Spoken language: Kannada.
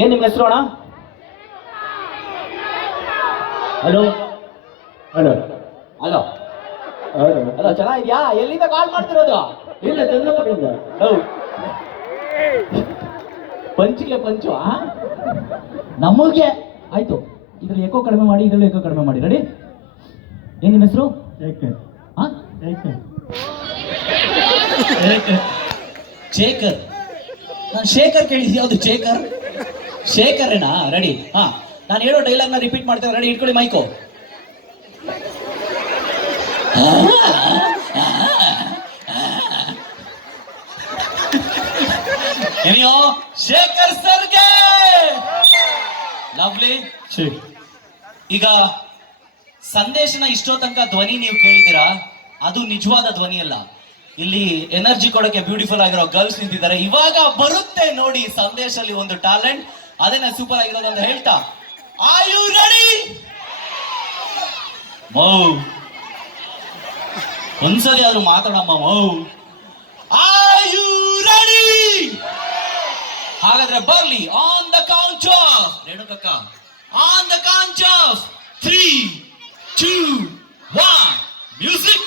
ಏನ್ ನಿಮ್ಮ ಹೆಸರು ಅಣ್ಣ? ಹಲೋ ಹಲೋ ಹಲೋ ಹಲೋ, ಚೆನ್ನಾಗಿದ್ಯಾ? ಎಲ್ಲಿಂದ ಕಾಲ್ ಮಾಡ್ತಿರೋದು? ಇಲ್ಲ, ಚಂದ್ರಪುರದಿಂದ. ಪಂಚಿಗೆ ಪಂಚು ನಮಗೆ ಆಯ್ತು. ಇದ್ರಲ್ಲಿ ಎಕೋ ಕಡಿಮೆ ಮಾಡಿ, ಇದ್ರಲ್ಲಿ ಎಕೋ ಕಡಿಮೆ ಮಾಡಿ. ರೆಡಿ? ಏನ್ ನಿಮ್ಮ ಹೆಸರು? ಶೇಖರ್. ನಾನು ಶೇಖರ್ ಕೇಳಿದ್ಯಾ? ಯಾವುದು ಶೇಖರ್? ಶೇಖರೇನಾ? ರೆಡಿ? ಹಾ, ನಾನು ಹೇಳೋ ಡೈಲಾಗ್ ನ ರಿಪೀಟ್ ಮಾಡ್ತೇನೆ. ರೆಡಿ? ಇಟ್ಕೊಳ್ಳಿ ಮೈಕು. ಏನೋ ಶೇಖರ್ ಸರ್ಗೆ ಲವ್ಲಿ. ಈಗ ಸಂದೇಶನ ಇಷ್ಟೋ ತನಕ ಧ್ವನಿ ನೀವು ಕೇಳಿದ್ದೀರಾ, ಅದು ನಿಜವಾದ ಧ್ವನಿ ಅಲ್ಲ. ಇಲ್ಲಿ ಎನರ್ಜಿ ಕೊಡಕ್ಕೆ ಬ್ಯೂಟಿಫುಲ್ ಆಗಿರೋ ಗರ್ಲ್ಸ್ ನಿಂತಿದ್ದಾರೆ. ಇವಾಗ ಬರುತ್ತೆ ನೋಡಿ ಸಂದೇಶದಲ್ಲಿ ಒಂದು ಟ್ಯಾಲೆಂಟ್, ಅದೇನ ಸೂಪರ್ ಆಗಿರೋದು ಅಂತ ಹೇಳ್ತಾ, ಆರ್ ಯು ರೆಡಿ? ಮೌ ಒಂದ್ಸಲಿ ಆದ್ರೂ ಮಾತಾಡಮ್ಮ. ಮೌ, ಆರ್ ಯು ರೆಡಿ? ಹಾಗಾದ್ರೆ ಬರ್ಲಿ. ಆನ್ ದ ಕೌಂಟ್ ಆಫ್ ರೇಣುಕಕ್ಕ, on the count of 3, 2, 1 music.